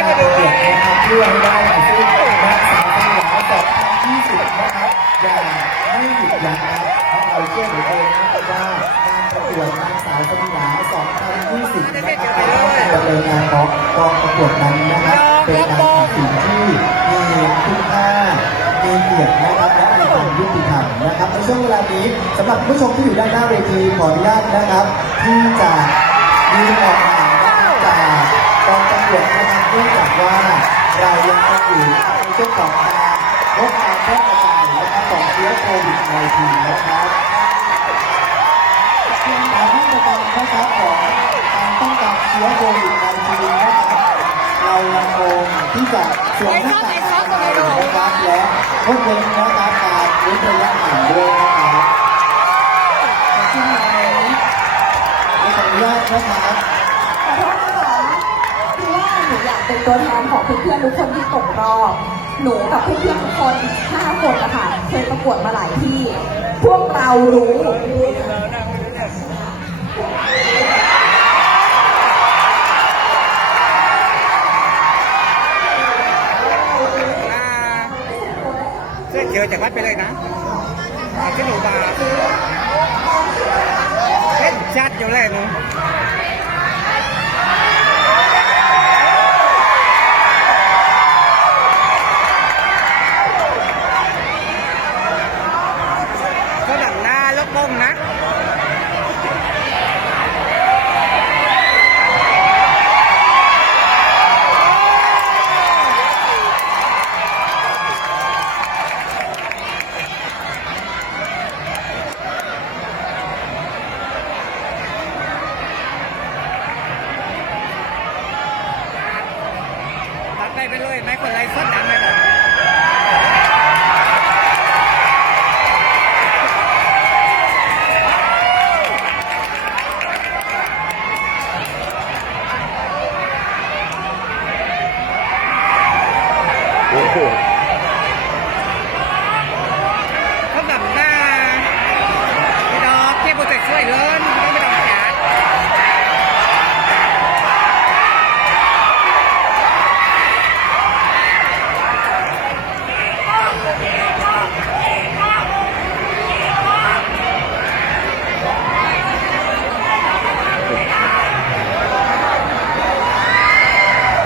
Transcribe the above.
การประกวดนะครับเพื่อให้ได้มาซึ่งนักสาวทั้งหลาย2020นะครับอย่าไม่หยุดยั้งนะเพราะเราเชื่อถือเองนะครับว่าการประกวดนางสาวสมิลา2020นะครับเป็นการดำเนินงานของกองประกวดนั้นนะครับเป็นการตัดสินที่มีคุณค่ามีเกียรตินะครับและมีความยุติธรรมนะครับในช่วงเวลานี้สำหรับผู้ชมที่อยู่ด้านหน้าเวทีขออนุญาตนะครับ ที่จะยืนออก กองประกวดนะครับเนื่องจากว่าเรายังคงอยู่ในช่วงของการลดการแพร่กระจายนะครับของเชื้อโควิด -19 นะครับการมาตรการนะครับของการป้องกันเชื้อโควิด -19 นะครับเรายังคงที่จะสวมหน้ากากอนามัยนะครับและงดเว้นนะครับการเว้นระยะห่างด้วยนะครับขอบคุณนะครับขออนุญาตนะครับ หนูอยากเป็นตัวแทนของเพื่อนๆทุกคนที่ตกรอบหนูกับเพื่อนๆทุกคนห้าคนนะคะเคยประกวดมาหลายที่ พวกเรารู้เสื้อเขียวจากวัดไปเลยนะขึ้นหนูบาเล่นชัดอยู่เลยหนูก็หนังหน้าแล้วก้มนะ ตัด ไปเลยไม่คนไรสดดังเลยนโอ้โห